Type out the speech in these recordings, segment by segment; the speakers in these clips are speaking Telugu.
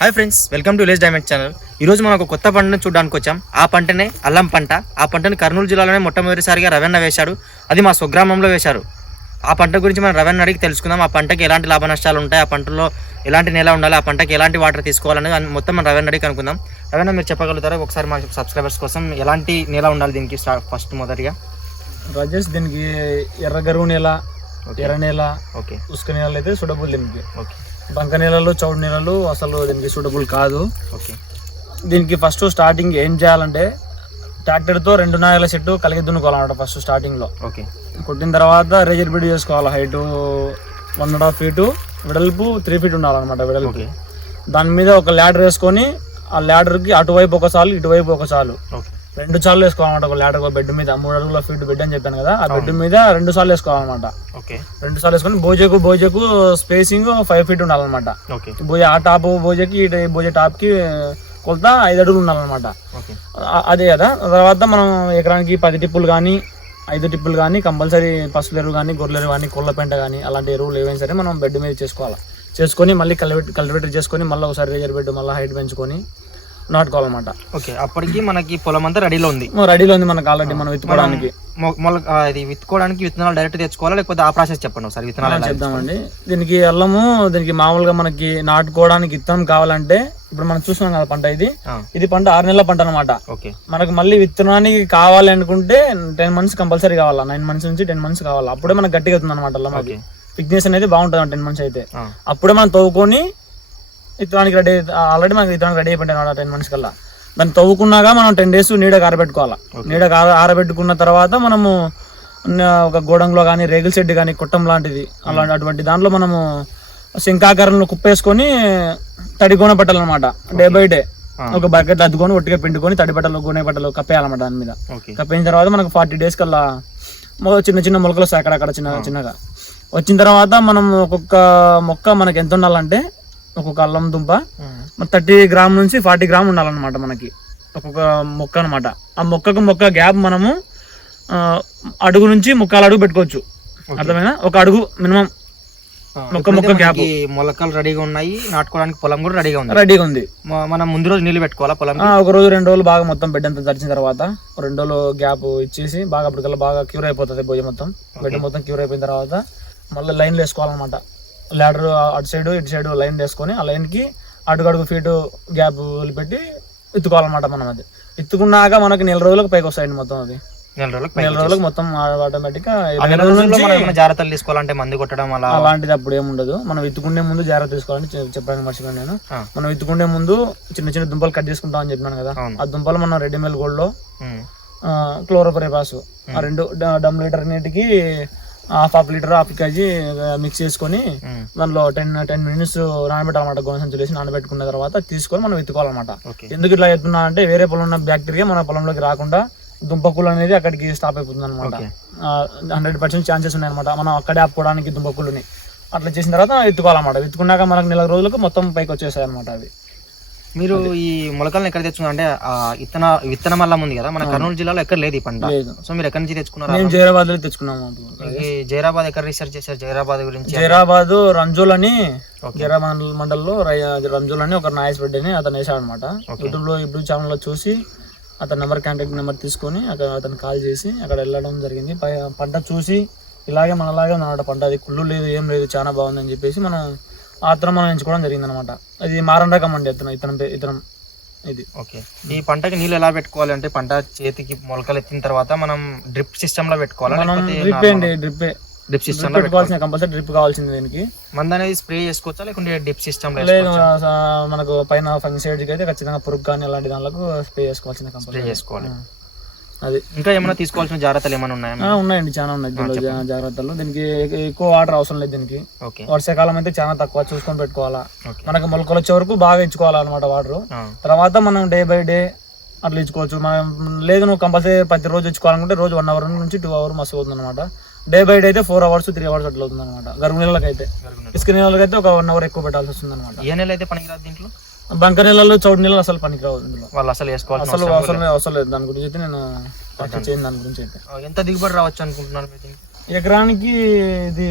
Hi friends welcome to village diamond channel. ఈరోజు మనం ఒక కొత్త పంటను చూడడానికి వచ్చాం. ఆ పంటనే అల్లం పంట. ఆ పంటను కర్నూలు జిల్లాలోనే మొట్టమొదటిసారిగా రవెన్న వేశాడు అది మా స్వగ్రామంలో వేశారు. ఆ పంట గురించి మనం రవెన్న అడిగి తెలుసుకుందాం. ఆ పంటకి ఎలాంటి లాభ నష్టాలు ఉంటాయి? ఆ పంటలో ఎలాంటి నేల ఉండాలి? ఆ పంటకి ఎలాంటి వాటర్ తీసుకోవాలని మొత్తం మనం రవెన్న అడిగి కనుక్కుందాం. రవెన్న మీరు చెప్పగలుగుతారా? ఒకసారి మా సబ్స్క్రైబర్స్ కోసం ఎలాంటి నేల ఉండాలి దీనికి ఫస్ట్ మొదటిగా? రాజేష్ దీనికి ఎర్ర గరువు నేల ఎర్ర నేల ఓకే. ఉసుక నేలలు అయితే సూటబుల్ దీనికి. ఓకే. బంక నేలలు చౌడు నేలలు అసలు దీనికి సూటబుల్ కాదు. ఓకే. దీనికి ఫస్ట్ స్టార్టింగ్ ఏం చేయాలంటే ట్రాక్టర్తో రెండు నాయల సెట్ కలిగి దున్నుకోవాలన్నమాట ఫస్ట్ స్టార్టింగ్లో ఓకే. కొట్టిన తర్వాత రేజర్ బిడ్ చేసుకోవాలి. Height one and half feet వెడల్పు త్రీ ఫీట్ ఉండాలన్నమాట వెడల్పు. దాని మీద ఒక ల్యాడర్ వేసుకొని ఆ ల్యాడర్కి అటువైపు ఒక చాలు ఇటువైపు ఒక చాలు ఓకే. రెండు సార్లు వేసుకోవాలన్నమాట ఒక ఒక బెడ్ మీద మూడు అడుగుల ఫీట్ బెడ్ అని చెప్పాను కదా ఆ బెడ్ మీద రెండు సార్లు వేసుకోవాలన్నమాట. ఓకే. రెండు సార్లు వేసుకొని భోజకు భోజకు స్పేసింగ్ ఫైవ్ ఫీట్ ఉండాలన్నమాట. భోజ ఆ టాప్ భోజకి భోజ టాప్కి కొలత ఐదు అడుగులు ఉండాలన్నమాట. అదే కదా. తర్వాత మనం ఎకరానికి పది టిప్పులు కానీ ఐదు టిప్పులు కానీ కంపల్సరీ పసుపు ఎరువు కానీ గొర్రెల ఎరువు కానీ కోళ్ళ పెంట కానీ అలాంటి ఎరువులు ఏవైనా సరే మనం బెడ్ మీద చేసుకోవాలి. చేసుకొని మళ్ళీ కల్టివేట్ కల్టివేటర్ చేసుకొని మళ్ళీ ఒకసారి రేజర్ బెడ్ మళ్ళీ హైట్ పెంచుకొని నాటుకోవాలన్నమాట ఓకే అప్పటికి మనకి పొలం అంతా రెడీలో ఉంది. రెడీలో ఉంది మనకు ఆల్రెడీ మనం విత్తుకోవడానికి. మొల ఇది విత్తుకోవడానికి విత్తనాలు డైరెక్ట్ తెచ్చుకోవాలా లేకపోతే ఆ ప్రాసెస్ చెప్పండి ఒకసారి విత్తనాలు ఎలా చెప్దామండి దీనికి అల్లము దీనికి మామూలుగా మనకి నాటుకోవడానికి విత్తనం కావాలంటే ఇప్పుడు మనం చూస్తున్నాం కదా పంట ఇది. ఇది పంట ఆరు నెలల పంట అనమాట ఓకే. మనకు మళ్ళీ విత్తనానికి కావాలి అనుకుంటే టెన్ మంత్స్ కంపల్సరీ కావాలా? నైన్ మంత్స్ నుంచి టెన్ మంత్స్ కావాలా? అప్పుడే మనకు గట్టిగా అవుతుంది అనమాట అల్లం ఫిట్నెస్ అనేది బాగుంటుంది టెన్ మంత్స్ అయితే. అప్పుడే మనం తవ్వుకొని విత్తనానికి రెడీ ఆల్రెడీ మనకి విత్తనానికి రెడీ అయిపోయింది అనమాట టెన్ మంత్స్ కల్లా. దాన్ని తవ్వుకున్నాక మనం టెన్ డేస్ నీడకు ఆరబెట్టుకోవాలా నీడకు ఆర ఆరబెట్టుకున్న తర్వాత మనము ఒక గోడంలో కానీ రేగుల షెడ్ కానీ కుట్టం లాంటిది అలాంటి అటువంటి దాంట్లో మనము శంకాకారంలో కుప్పేసుకొని తడి గోనె పెట్టాలన్నమాట డే బై డే. ఒక బకెట్ అద్దుకొని ఒట్టిగా పిండుకొని తడి బట్టలు గోనె బట్టలు కప్పేయాలన్నమాట దాని మీద. కప్పిన తర్వాత మనకు ఫార్టీ డేస్ కల్లా చిన్న చిన్న మొలకలు వస్తాయి అక్కడక్కడ చిన్న చిన్నగా. వచ్చిన తర్వాత మనం ఒక్కొక్క మొక్క మనకి ఎంత ఉండాలంటే ఒక్కొక్క అల్లం దుంప. థర్టీ గ్రామ్ నుంచి ఫార్టీ గ్రామ్ ఉండాలన్నమాట మనకి. ఒక్కొక్క మొక్క అనమాట ఆ మొక్కకు మొక్క గ్యాప్ మనము అడుగు నుంచి ముక్కాలు అడుగు పెట్టుకోవచ్చు. అర్థమైనా ఒక అడుగు మినిమం మొక్క మొక్క మనకి మొలకలు రెడీగా ఉన్నాయి నాటుకోవడానికి పొలం కూడా రెడీగా ఉంది. రెడీగా ఉంది. మనం ముందు రోజు నీళ్ళు పెట్టుకోవాలా పొలం ఒక రోజు రెండు రోజులు బాగా మొత్తం బెడ్ అంతా తడిచిన తర్వాత రెండు రోజులు గ్యాప్ ఇచ్చేసి బాగా అప్పటికల్లా బాగా క్యూర్ అయిపోతుంది భోజనం మొత్తం. బెడ్ మొత్తం క్యూర్ అయిపోయిన తర్వాత మళ్ళీ లైన్లు వేసుకోవాలన్నమాట. ల్యాడర్ అటు సైడ్ ఇటు సైడ్ లైన్ వేసుకొని ఆ లైన్కి అడుగు అడుగు ఫీట్ గ్యాప్ వదిలిపెట్టి ఎత్తుకోవాలన్నమాట మనం అది. ఎత్తుకున్నాక మనకి నెల రోజులకు పైకి వస్తాయండి మొత్తం అది. నెల రోజులకు నెల రోజులకు మొత్తం ఆటోమేటిక్ ఆ నెల రోజుల్లో మనం జాగ్రత్తలు తీసుకోవాలంటే మందు కొట్టడం అలా అలాంటిది అప్పుడు ఏమి ఉండదు. మనం ఎత్తుకునే ముందు జాగ్రత్త తీసుకోవాలని చె- చెప్పాను మర్చిపోయాను నేను. మనం ఎత్తుకునే ముందు చిన్న చిన్న దుంపలు కట్ చేసుకుంటాం అని చెప్పాను కదా. ఆ దుంపలు మనం రెడీమేడ్ గోల్డ్లో క్లోరోపరిపాస్ ఆ రెండు డమ్ లీటర్ నీటికి half half litre half KG mix చేసుకొని దానిలో టెన్ టెన్ మినిట్స్ నానబెట్టాలన్నమాట గోనె సంచులు వేసి నానబెట్టుకున్న తర్వాత తీసుకొని మనం ఎత్తుకోవాలన్నమాట. ఎందుకు ఇట్లా ఎత్తున్నా అంటే వేరే పొలం ఉన్న బ్యాక్టీరియా మన పొలంలోకి రాకుండా దుంపకులు అనేది అక్కడికి స్టాప్ అయిపోతుంది అనమాట హండ్రెడ్ పర్సెంట్ ఛాన్సెస్ ఉన్నాయన్నమాట. మనం అక్కడే ఆపుకోవడానికి దుంపకులని. అట్లా చేసిన తర్వాత ఎత్తుకోవాలన్నమాట. ఎత్తుకున్నాక మనకు నెల రోజులకు మొత్తం పైకి వచ్చేసాయి అనమాట అవి. మీరు ఈ మొలకలను ఎక్కడ తెచ్చుకున్నారు? అంటే విత్తన విత్తనం వల్ల ఉంది కదా మన కర్నూలు జిల్లాలో ఎక్కడ లేదు ఈ పంట. సో మీరు ఎక్కడి నుంచి తెచ్చుకున్నారు మేము జైరాబాద్లో తెచ్చుకున్నాము ఈ జైరాబాద్ ఎక్కడ రీసెర్చ్ చేశారు? జైరాబాద్ గురించి జైరాబాద్ రంజోల్ అని. జైరాబాద్ మండల్లో రంజోల్ అని ఒక నాయస్ రెడ్డి అని అతను వేసాడు అనమాట యూట్యూబ్లో యూట్యూబ్ ఛానల్లో చూసి అతని నెంబర్ కాంటాక్ట్ నెంబర్ తీసుకొని అక్కడ అతను కాల్ చేసి అక్కడ వెళ్ళడం జరిగింది. పంట చూసి ఇలాగే మనలాగే ఉన్నమాట పంట. అది కుళ్ళు లేదు ఏం లేదు చాలా బాగుంది అని చెప్పేసి మనం ఆత్రం మనం ఎంచుకోవడం జరిగింది అనమాట అది మారన్ రకం అండి ఇతను ఇతనం ఇతనం ఇది. ఓకే. ఈ పంటకి నీళ్ళు ఎలా పెట్టుకోవాలి అంటే పంట చేతికి మొలకలు ఎత్తిన తర్వాత మనం డ్రిప్ సిస్టమ్లో పెట్టుకోవాలా? మనం డ్రిప్ అండి డ్రిప్ డ్రిప్ సిస్టమ్ పెట్టుకోవాల్సిన కంపల్సరీ డ్రిప్ కావాల్సింది దీనికి. మందు అనేది స్ప్రే చేసుకోవచ్చా? లేకుంటే డ్రిప్ సిస్టమ్ లేదు ఆ, మనకు పైన ఫంగ్ సైడ్కి అయితే ఖచ్చితంగా పురుగు కానీ అలాంటి దానిలకు స్ప్రే చేసుకోవాల్సింది స్ప్రే కంపల్సరీ. చేసుకోవాలి. అది. ఇంకా ఏమైనా తీసుకోవాల్సిన జాగ్రత్తలు ఏమైనా ఉన్నాయా ఉన్నాయండి చాలా ఉన్నాయి దీనిలో జాగ్రత్తలు. దీనికి ఎక్కువ వాటర్ అవసరం లేదు దీనికి. వర్షాకాలం అయితే చాలా తక్కువ చూసుకొని పెట్టుకోవాలా. మనకు మొలకలు వచ్చే వరకు బాగా ఇచ్చుకోవాలన్నమాట వాటర్. తర్వాత మనం డే బై డే అట్లా ఇచ్చుకోవచ్చు మనం లేదు నువ్వు కంపల్సరీ ప్రతి రోజు ఇచ్చుకోవాలనుకుంటే రోజు వన్ అవర్ నుంచి టూ అవర్ మస్తు అవుతుంది అనమాట డే బై డే అయితే ఫోర్ అవర్స్ త్రీ అవర్స్ అట్లా అవుతుంది అనమాట జరుగుతుంది. ఇసుక అయితే ఒక వన్ అవర్ ఎక్కువ పెట్టాల్సి వస్తుంది అనమాట ఏ నెల అయితే పనికిరాదు దీంట్లో? బంక నీళ్ళలో చౌడు నీళ్ళు అసలు పనికిరావు ఇందులో. వాళ్ళు అసలు వేసుకోవాల్సిన అసలు అవసరం అవసరం లేదు. అవసరం లేదు. దాని గురించి అయితే నేను చేయను దాని గురించి అయితే. ఎంత దిగుబడి రావచ్చు దీనికి? ఎకరానికి ఇది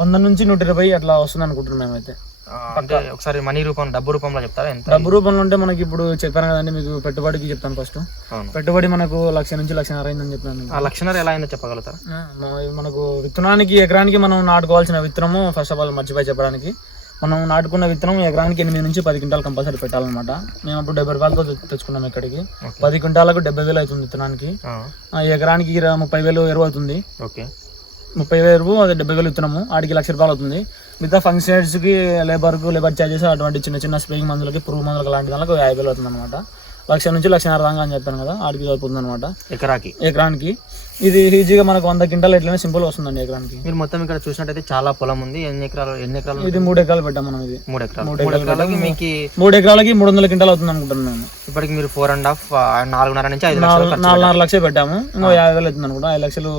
వంద నుంచి నూట ఇరవై అట్లా వస్తుంది అనుకుంటున్నాం మేమైతే. ఒకసారి మనీ రూపం డబ్బు రూపంలో చెప్తారా ఎంత? డబ్బు రూపంలో ఉంటే మనకి ఇప్పుడు చెప్పాను కదండి మీకు పెట్టుబడికి చెప్తాను ఫస్ట్ పెట్టుబడి మనకు లక్ష నుంచి లక్షన్నర అయిందని చెప్పాను. ఆ లక్షణాలు ఎలా అయిందో చెప్పగలుగుతారా? మనకు విత్తనానికి ఎకరానికి మనం నాటుకోవాల్సిన విత్తనము ఫస్ట్ ఆఫ్ ఆల్ మర్చిపోయి చెప్పడానికి. మనం నాటుకున్న విత్తనం ఎకరానికి ఎనిమిది నుంచి పది క్వింటాలు కంపల్సరీ పెట్టాలన్నమాట. మేము అప్పుడు డెబ్బై రూపాయలతో తెచ్చుకున్నాం ఇక్కడికి. పది క్వింటాలకు డెబ్బై వేలు అవుతుంది విత్తనానికి. ఎకరానికి ఇర- ముప్పై వేలు ఎరువు అవుతుంది. ఓకే. ముప్పై వేలు ఎరువు అదే డెబ్బై వేలు విత్తనము ఆడికి లక్ష రూపాయలు అవుతుంది. మిగతా ఫంక్షన్స్కి లేబర్కు లేబర్ ఛార్జెస్ అటువంటి చిన్న చిన్న స్ప్రేయింగ్ మందులకి పురుగు మందులకి లాంటి దానికి యాభై వేలు అవుతుంది అనమాట లక్ష నుంచి లక్షన్నర దాకా అని చెప్పాను కదా ఆడికి అవుతుంది అనమాట ఎకరాకి. ఎకరానికి. ఇది ఈజీగా మనకు వంద క్వింటాలు ఎట్లనే సింపుల్ వస్తుందండి ఎకరానికి. మీరు మొత్తం ఇక్కడ చూసినట్టయితే చాలా పొలం ఉంది. ఎన్ని ఎకరాలు ఎన్ని ఎకరాలు ఇది మూడు ఎకరాలు పెట్టాం మనం ఇది. మూడు ఎకరాలు. మూడు మూడు ఎకరాలు. ఎకరాలకి మీకు మూడు ఎకరాలకి మూడు వందల క్వింటాలు అవుతుంది అనుకుంటున్నాను నేను. ఇప్పటికి మీరు ఫోర్ అండ్ హాఫ్ నాలుగున్నర నుంచి ఐదు నాలుగున్నర లక్షలు పెట్టాము. ఇంకో యాభై వేలు అవుతుంది అనుకుంటా ఐదు లక్షలు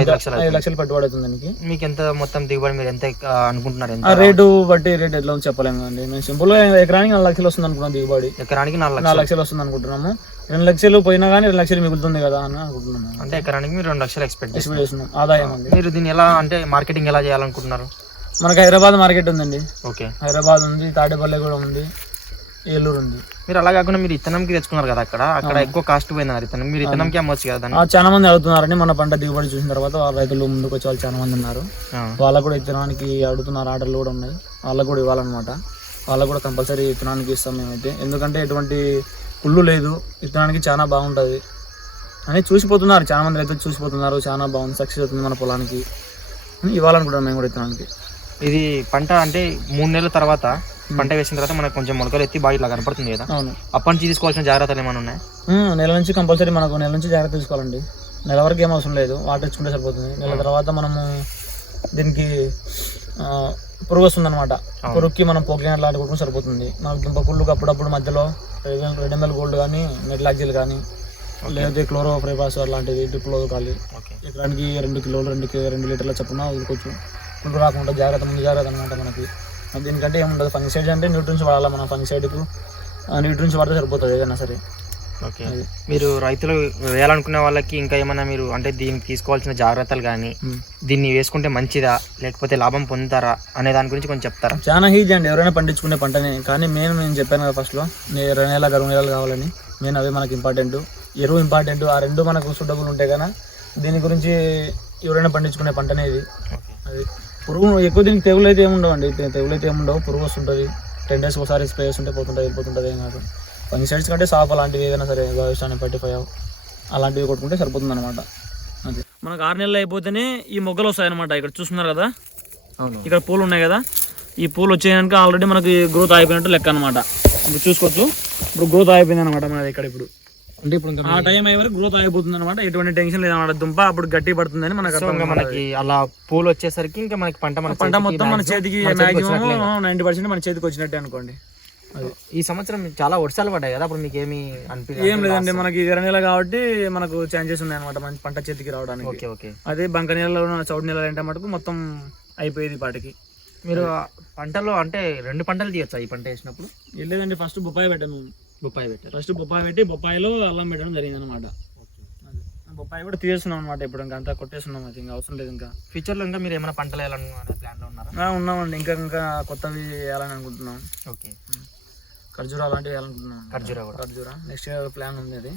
ఐదు లక్షలు ఐదు లక్షలు పెట్టుబడి అవుతుంది దానికి. మీకు ఎంత మొత్తం దిగుబడి మీరు ఎంత అనుకుంటున్నారు రేటు బట్టి రేట్ ఎట్లా ఉందో చెప్పలేము అండి నేను సింపుల్గా ఎకరానికి నాలుగు లక్షలు వస్తుంది అనుకున్నాను దిగుబడి. ఎకరానికి నాలుగు లక్షలు. వస్తుంది అనుకుంటున్నాము. రెండు లక్షలు పోయినా కానీ రెండు లక్షలు మిగులుతుంది కదా అని అనుకుంటున్నాము. అంటే ఎకరానికి మీరు రెండు లక్షలు ఎక్స్పెక్ట్ ఎక్స్పెక్ట్ చేస్తున్నాం. ఆదాయం అండి. మీరు దీన్ని ఎలా అంటే మార్కెటింగ్ ఎలా చేయాలనుకుంటున్నారు? మనకి హైదరాబాద్ మార్కెట్ ఉందండి. ఓకే. హైదరాబాద్ ఉంది తాడేపల్లి కూడా ఉంది. ఏలూరు ఉంది మీరు అలా కాకుండా మీరు ఇత్తనంకి తెచ్చుకున్నారు కదా అక్కడ? అక్కడ ఎక్కువ కాస్ట్ పోయింది ఇత్తనం. మీరు ఇత్తనంకి అమ్మొచ్చు కదా దాన్ని? ఆ, చాలా మంది అడుగుతున్నారండి మన పంట దిగుబడి చూసిన తర్వాత వాళ్ళ రైతులు ముందుకు వచ్చే వాళ్ళు చాలా మంది ఉన్నారు. వాళ్ళకు కూడా విత్తనానికి అడుగుతున్నారు ఆర్డర్లు కూడా ఉన్నాయి. వాళ్ళకు కూడా ఇవ్వాలన్నమాట. వాళ్ళకు కూడా కంపల్సరీ విత్తనానికి ఇస్తాం మేమైతే. ఎందుకంటే ఎటువంటి పుల్లు లేదు. విత్తనానికి చాలా బాగుంటుంది. అని చూసిపోతున్నారు. చాలా మంది రైతులు చూసిపోతున్నారు. చాలా బాగుంది. సక్సెస్ అవుతుంది మన పొలానికి. అని ఇవ్వాలనుకుంటున్నాం మేము కూడా విత్తనానికి ఇది పంట అంటే మూడు నెలల తర్వాత పంట వేసిన తర్వాత మనకు కొంచెం మొలకలు ఎత్తి బాగా ఇట్లా కనపడుతుంది కదా. అవును. అప్పటి నుంచి తీసుకోవాల్సిన జాగ్రత్తలు ఏమైనా ఉన్నాయి? నెల నుంచి కంపల్సరీ మనకు నెల నుంచి జాగ్రత్త తీసుకోవాలండి. నెల వరకు ఏం అవసరం లేదు వాటర్ ఇచ్చుకుంటే సరిపోతుంది. నెల తర్వాత మనము దీనికి పురుగు వస్తుంది అనమాట పురుగుకి మనం పోకినట్లు ఆడుకుంటే సరిపోతుంది. మనకు దుంప కుళ్ళుకి అప్పుడప్పుడు మధ్యలో రెడ్ ఎంఎల్ గోల్డ్ కానీ మెట్లాక్జిల్ కానీ లేకపోతే క్లోరో ఫ్రైబాస్ అలాంటివి డ్రిప్లో కాలి ఎకరానికి రెండు కిలోలు రెండు రెండు లీటర్ల చొప్పున కొంచెం పురుగు రాకుండా జాగ్రత్త ముందు జాగ్రత్త అనమాట మనకి. దీనికంటే ఏముండదు ఫంగిసైడ్ అంటే న్యూట్రిన్స్ వాడాలి మన. ఫంగిసైడ్కు న్యూట్రిన్స్ వాడితే సరిపోతుంది ఏదైనా సరే. ఓకే. మీరు రైతులు వేయాలనుకునే వాళ్ళకి ఇంకా ఏమైనా మీరు అంటే దీనికి తీసుకోవాల్సిన జాగ్రత్తలు కానీ. దీన్ని వేసుకుంటే మంచిదా? లేకపోతే లాభం పొందుతారా? అనే దాని గురించి కొంచెం చెప్తారా? చాలా హీజ్ అండి. ఎవరైనా పండించుకునే పంటనే. కానీ మెయిన్ నేను చెప్పాను కదా ఫస్ట్లో రెండు నెలల గరువు నెలలు కావాలని. మెయిన్ అవే మనకి ఇంపార్టెంట్ ఎరువు ఇంపార్టెంట్ ఆ రెండు మనకు సూటబుల్ ఉంటే కదా దీని గురించి ఎవరైనా పండించుకునే పంటనే ఇది. అది. పురుగు ఎక్కువ దీనికి తెగులు అయితే ఏముండవు అండి తెగులు అయితే ఏముండవు. పురుగు వస్తుంటుంది. టెన్ డేస్ ఒకసారి స్ప్రే చేస్తుంటే పోతుంటుంది వెళ్ళిపోతుంటుంది ఏం కాదు. ఫంగిసైడ్స్ కంటే సాఫ్ అలాంటివి ఏదైనా సరే వ్యవస్థాన్ని పట్టి ఫైవ్ అలాంటివి కొట్టుకుంటే సరిపోతుంది అనమాట అది. మనకు ఆరు నెలలు అయిపోతేనే ఈ మొగ్గలు వస్తాయి అనమాట ఇక్కడ చూస్తున్నారు కదా? అవును. ఇక్కడ పూలు ఉన్నాయి కదా? ఈ పూలు వచ్చేయడానికి ఆల్రెడీ మనకి గ్రోత్ అయిపోయినట్టు లెక్క అనమాట ఇప్పుడు చూసుకోవచ్చు. ఇప్పుడు గ్రోత్ అయిపోయింది అనమాట మనది ఇక్కడ ఇప్పుడు. అంటే ఇప్పుడు ఆ టైం అయ్యే వరకు గ్రోత్ అయిపోతుంది అనమాట ఎటువంటి టెన్షన్ లేదన్నమాట దుంప అప్పుడు గట్టి పడుతుందని మనకు అర్థం మనకి అలా పూలు వచ్చేసరికి ఇంకా మనకి పంట మన పంట మొత్తం మన చేతికి. మాక్సిమం నైన్టీ పర్సెంట్ మన చేతికి వచ్చినట్టే అనుకోండి. ఈ సంవత్సరం చాలా వర్షాలు పడ్డాయి కదా అప్పుడు మీకు ఏమి అనిపి ఏం లేదండి. మనకి ఎర్ర నెల కాబట్టి మనకు ఛాన్సెస్ ఉన్నాయి అనమాట మంచి పంట చేతికి రావడానికి. Okay okay. అదే బంక నెలలో చౌడు నెలలు అంటే మటుకు మొత్తం అయిపోయేది పాటికి. మీరు పంటలో అంటే రెండు పంటలు తీయచ్చా ఈ పంట వేసినప్పుడు? లేదండి. ఫస్ట్ బొప్పాయి పెట్టాను. బొప్పాయి పెట్టారు ఫస్ట్ బొప్పాయి పెట్టి బొప్పాయిలో అల్లం పెట్టడం జరిగింది అనమాట బొప్పాయి కూడా తీసేస్తున్నాం అనమాట ఇప్పుడు ఇంకా అంతా కొట్టేస్తున్నాం అది ఇంకా అవసరం లేదు ఇంకా. ఫ్యూచర్లో ఇంకా మీరు ఏమైనా పంటలు వేయాలనుకునే ప్లాన్లో ఉన్నారా ఉన్నామండి. ఇంకా ఇంకా కొత్తవి వేయాలని అనుకుంటున్నాం. ఓకే. ఖర్జూర అలాంటివి వేయాలనుకుంటున్నాం. ఖర్జూరా కూడా. ఖర్జూర. నెక్స్ట్ ఇయర్ ప్లాన్ ఉంది అది.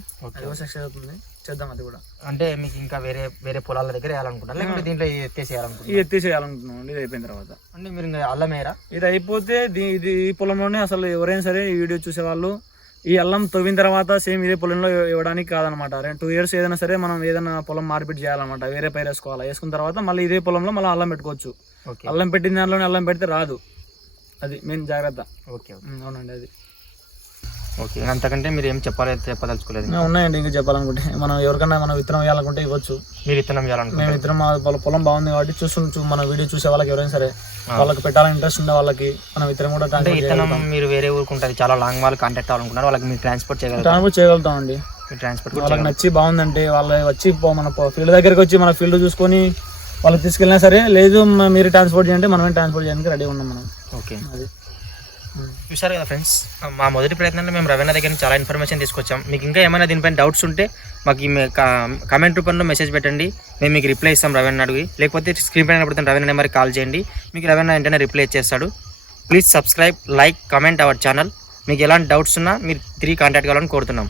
సక్సెస్ అవుతుంది. చేద్దాం అది కూడా. అంటే మీకు ఇంకా వేరే వేరే పొలాల దగ్గర వేయాలనుకుంటారా? లేకపోతే దీంట్లో ఎత్తేసి ఇది వేయాలనుకుంటారా ఎత్తి చేయాలనుకుంటున్నాం అండి. ఇది అయిపోయిన తర్వాత. అంటే మీరు ఇంకా అల్లం వేయరా? ఇది అయిపోతే దీ- ఇది ఈ పొలంలోనే అసలు ఎవరైనా సరే ఈ వీడియో చూసేవాళ్ళు ఈ అల్లం తవ్విన తర్వాత సేమ్ ఇదే పొలంలో ఇవ్వడానికి కాదనమాట. రెండు టూ ఇయర్స్ ఏదైనా సరే మనం ఏదైనా పొలం మార్పిడి చేయాలన్నమాట. వేరే పైరు వేసుకోవాలి? వేసుకున్న తర్వాత మళ్ళీ ఇదే పొలంలో మళ్ళీ అల్లం పెట్టుకోవచ్చు. అల్లం పెట్టిన దాంట్లోనే అల్లం పెడితే రాదు. అది మెయిన్ జాగ్రత్త. ఓకే అవునండి అది. ఓకే. అంతకంటే మీరు ఏం చెప్పాలి చెప్పదలుచుకోలేదు ఉన్నాయండి ఇంకా చెప్పాలనుకుంటే. మనం ఎవరికైనా మనం విత్తనం వేయాలనుకుంటే ఇవ్వచ్చు. మీరు ఇత్తనం వేయాలనుకుంటారు మేము విత్తనం మా పొల- బాగుంది కాబట్టి చూస్తు చూ- మన వీడియో చూసే వాళ్ళకి ఎవరైనా సరే వాళ్ళకి పెట్టాలని ఇంట్రెస్ట్ ఉండే వాళ్ళకి మనం విత్తనం కూడా అంటే ఇత్తనం మీరు వేరే ఊరికి ఉంటుంది చాలా లాంగ్ వాళ్ళు కాంటాక్ట్ అవ్వాలనుకున్నారు వాళ్ళకి మీరు ట్రాన్స్పోర్ట్ చేయగలరు ట్రాన్స్పోర్ట్ చేయగలుగుతామండి. మీరు ట్రాన్స్పోర్ట్ వాళ్ళకి నచ్చి బాగుందంటే వాళ్ళు వచ్చి పో- మన ఫీల్డ్ దగ్గరికి వచ్చి మన ఫీల్డ్ చూసుకొని వాళ్ళు తీసుకెళ్ళినా సరే లేదు మీరు ట్రాన్స్పోర్ట్ చేయండి మనమే ట్రాన్స్పోర్ట్ చేయడానికి రెడీ ఉన్నాం మనం. ఓకే. అది. చూసారు కదా ఫ్రెండ్స్ మా మొదటి ప్రయత్నంలో మేము రవీణ దగ్గర నుంచి చాలా ఇన్ఫర్మేషన్ తీసుకొచ్చాం. మీకు ఇంకా ఏమైనా దీనిపైన డౌట్స్ ఉంటే మాకు ఈ కామెంట్ రూపంలో మెసేజ్ పెట్టండి. మేము మీకు రిప్లై ఇస్తాం రవీణ అడిగి. లేకపోతే స్క్రీన్ పైన పడుతున్న రవీణ నెంబర్కి కాల్ చేయండి. మీకు రవీణ వెంటనే రిప్లై ఇచ్చేస్తాడు. Please subscribe like comment our channel మీకు ఎలాంటి డౌట్స్ ఉన్నా మీరు తిరిగి కాంటాక్ట్ కావాలని కోరుతున్నాం.